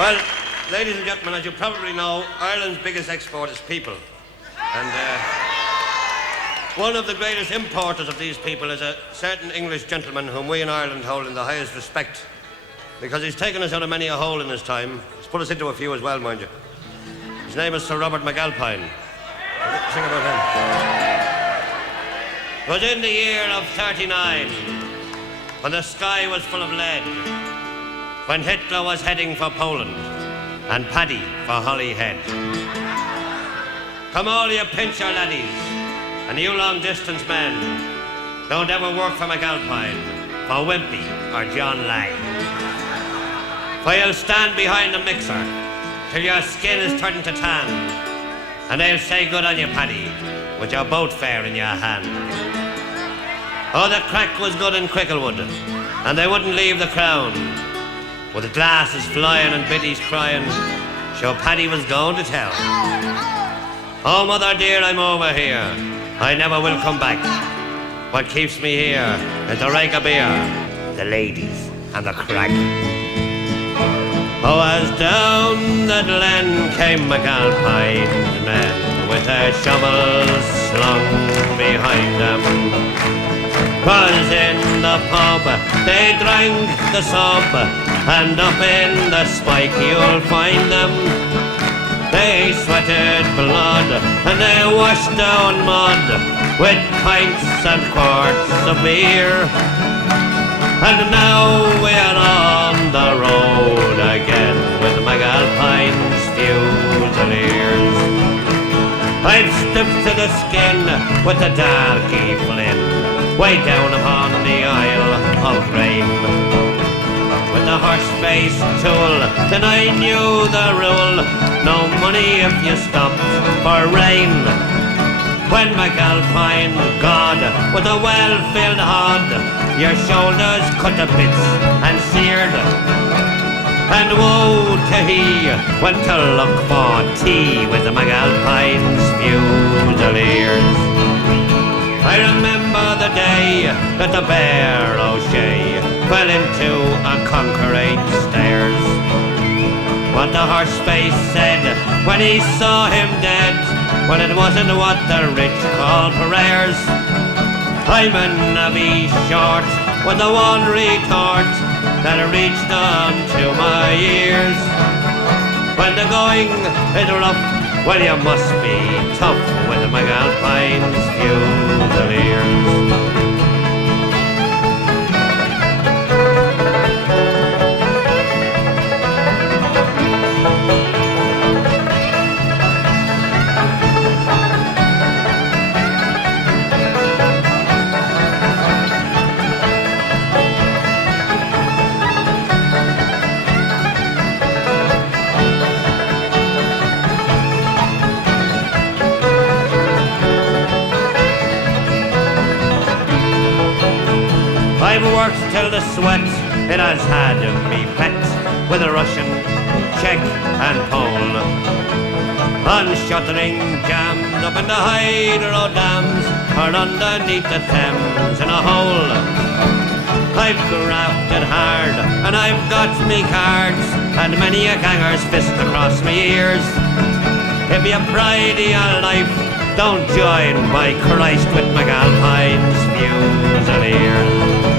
Well, ladies and gentlemen, as you probably know, Ireland's biggest export is people. And one of the greatest importers of these people is a certain English gentleman whom we in Ireland hold in the highest respect, because he's taken us out of many a hole in his time. He's put us into a few as well, mind you. His name is Sir Robert McAlpine. Sing about him. It was in the year of 39, when the sky was full of lead, when Hitler was heading for Poland, and Paddy for Holyhead. Come all you pincher laddies, and you long-distance men, don't ever work for McAlpine, for Wimpy or John Lang. For you'll stand behind the mixer till your skin is turned to tan, and they'll say good on you, Paddy, with your boat fare in your hand. Oh, the crack was good in Cricklewood, and they wouldn't leave the crown, with the glasses flying and biddies crying, sure Paddy was going to town. Oh, mother dear, I'm over here, I never will come back. What keeps me here is the rake of beer, the ladies and the crack. Oh, as down the glen came McAlpine's men, with their shovels slung behind them. 'Cause in the pub they drank the sub, and up in the spike you'll find them. They sweated blood and they washed down mud with pints and quarts of beer. And now we're on the road again with McAlpine's Fusiliers. I've stripped to the skin with the darky Flynn, way down upon the Isle of Grain. With the horse-faced tool, then I knew the rule, no money if you stopped for rain. When McAlpine, God, with a well-filled hod, your shoulders cut to bits and seared. And woe to he went to look for tea with the McAlpine's Fusiliers. I remember the day that the Bear O'Shea fell into a concrete stairs. What the horse-face said when he saw him dead, well, it wasn't what the rich call prayers. I'm a navvy short with the one retort that reached on to my ears. When the going is rough, well, you must be tough with McAlpine's Fusiliers. I've worked till the sweat it has had me pet with a Russian, Czech and Pole. On shuttering jammed up in the hydro dams or underneath the Thames in a hole. I've grafted hard and I've got me cards and many a ganger's fist across me ears. If you pride of your life, don't join by Christ with McAlpine's Fusiliers.